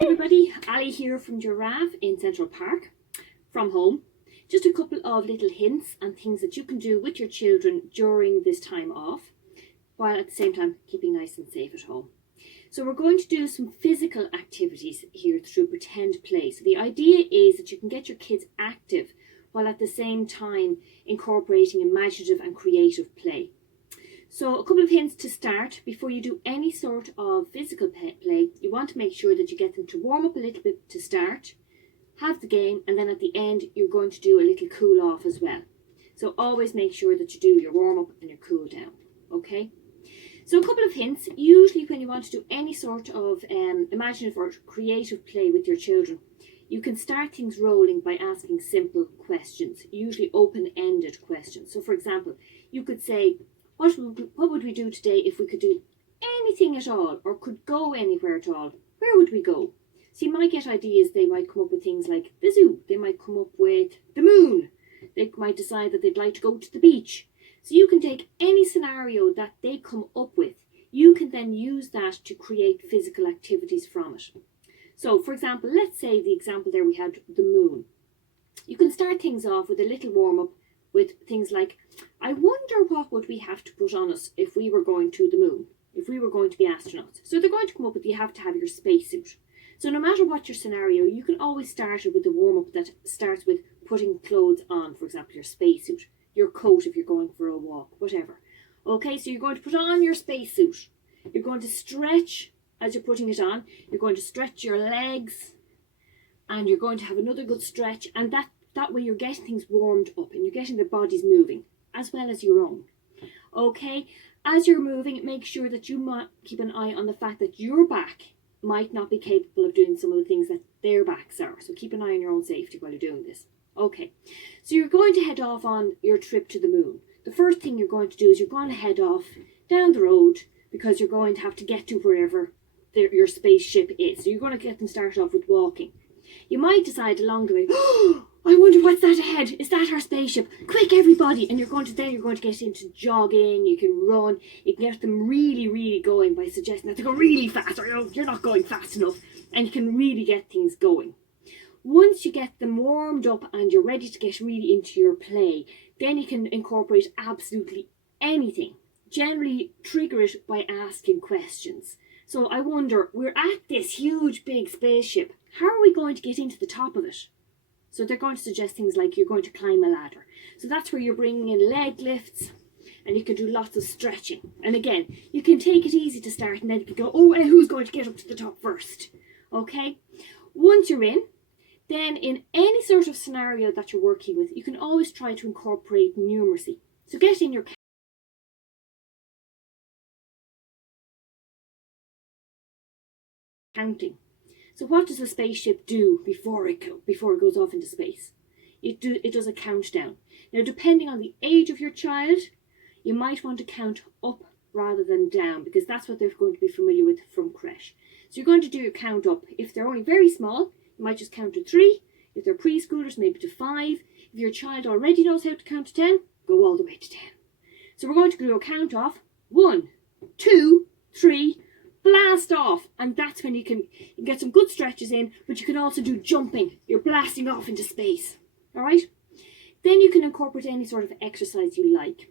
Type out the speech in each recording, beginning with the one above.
Everybody, Ali here from Giraffe in Central Park, from home. Just a couple of little hints and things that you can do with your children during this time off, while at the same time keeping nice and safe at home. So we're going to do some physical activities here through pretend play. So the idea is that you can get your kids active while at the same time incorporating imaginative and creative play. So a couple of hints to start. Before you do any sort of physical play, you want to make sure that you get them to warm up a little bit to start, have the game, and then at the end you're going to do a little cool off as well. So always make sure that you do your warm up and your cool down, okay? So a couple of hints. Usually when you want to do any sort of imaginative or creative play with your children, you can start things rolling by asking simple questions, usually open-ended questions. So for example, you could say, what would we do today if we could do anything at all or could go anywhere at all? Where would we go? So you might get ideas. They might come up with things like the zoo. They might come up with the moon. They might decide that they'd like to go to the beach. So you can take any scenario that they come up with. You can then use that to create physical activities from it. So for example, let's say the example there we had the moon. You can start things off with a little warm-up with things like, I wonder what would we have to put on us if we were going to the moon, if we were going to be astronauts. So they're going to come up with, you have to have your spacesuit. So no matter what your scenario, you can always start it with a warm-up that starts with putting clothes on, for example, your spacesuit, your coat if you're going for a walk, whatever. Okay, so you're going to put on your spacesuit. You're going to stretch as you're putting it on. You're going to stretch your legs and you're going to have another good stretch, and that way you're getting things warmed up and you're getting their bodies moving as well as your own. Okay, as you're moving, make sure that you might keep an eye on the fact that your back might not be capable of doing some of the things that their backs are. So keep an eye on your own safety while you're doing this. Okay, so you're going to head off on your trip to the moon. The first thing you're going to do is you're going to head off down the road because you're going to have to get to wherever your spaceship is. So you're going to get them started off with walking. You might decide along the way, oh, I wonder what's that ahead? Is that our spaceship? Quick, everybody! And you're going to get into jogging. You can run. You can get them really, really going by suggesting that they go really fast, or you're not going fast enough, and you can really get things going. Once you get them warmed up and you're ready to get really into your play, then you can incorporate absolutely anything. Generally trigger it by asking questions. So I wonder, we're at this huge big spaceship. How are we going to get into the top of it? So they're going to suggest things like you're going to climb a ladder. So that's where you're bringing in leg lifts and you can do lots of stretching. And again, you can take it easy to start and then you can go, oh, who's going to get up to the top first? Okay. Once you're in, then in any sort of scenario that you're working with, you can always try to incorporate numeracy. So get in your counting. So what does a spaceship do before it goes off into space? It does a countdown. Now, depending on the age of your child, you might want to count up rather than down because that's what they're going to be familiar with from creche. So you're going to do your count up. If they're only very small, you might just count to 3. If they're preschoolers, maybe to 5. If your child already knows how to count to 10, go all the way to 10. So we're going to do a count off. 1, 2, 3, blast off. And that's when you can get some good stretches in, but you can also do jumping. You're blasting off into space. All right? Then you can incorporate any sort of exercise you like.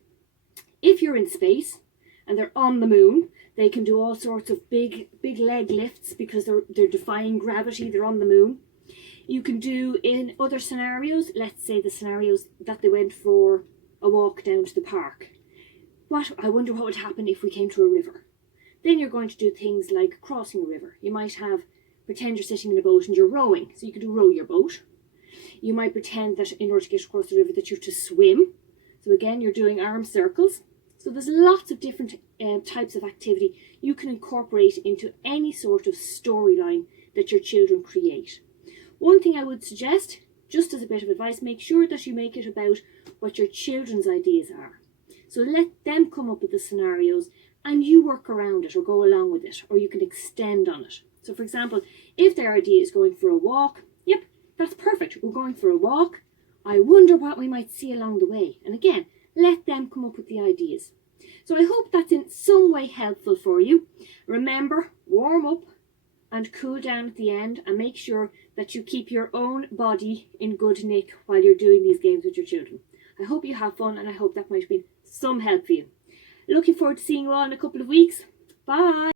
If you're in space and they're on the moon, they can do all sorts of big leg lifts because they're defying gravity. They're on the moon. You can do in other scenarios, let's say the scenarios that they went for a walk down to the park. I wonder what would happen if we came to a river. Then you're going to do things like crossing a river. You might pretend you're sitting in a boat and you're rowing. So you could row your boat. You might pretend that in order to get across the river that you have to swim. So again, you're doing arm circles. So there's lots of different types of activity you can incorporate into any sort of storyline that your children create. One thing I would suggest, just as a bit of advice, make sure that you make it about what your children's ideas are. So let them come up with the scenarios and you work around it or go along with it, or you can extend on it. So for example, if their idea is going for a walk, yep, that's perfect. We're going for a walk. I wonder what we might see along the way. And again, let them come up with the ideas. So I hope that's in some way helpful for you. Remember, warm up and cool down at the end, and make sure that you keep your own body in good nick while you're doing these games with your children. I hope you have fun, and I hope that might have been some help for you. Looking forward to seeing you all in a couple of weeks. Bye!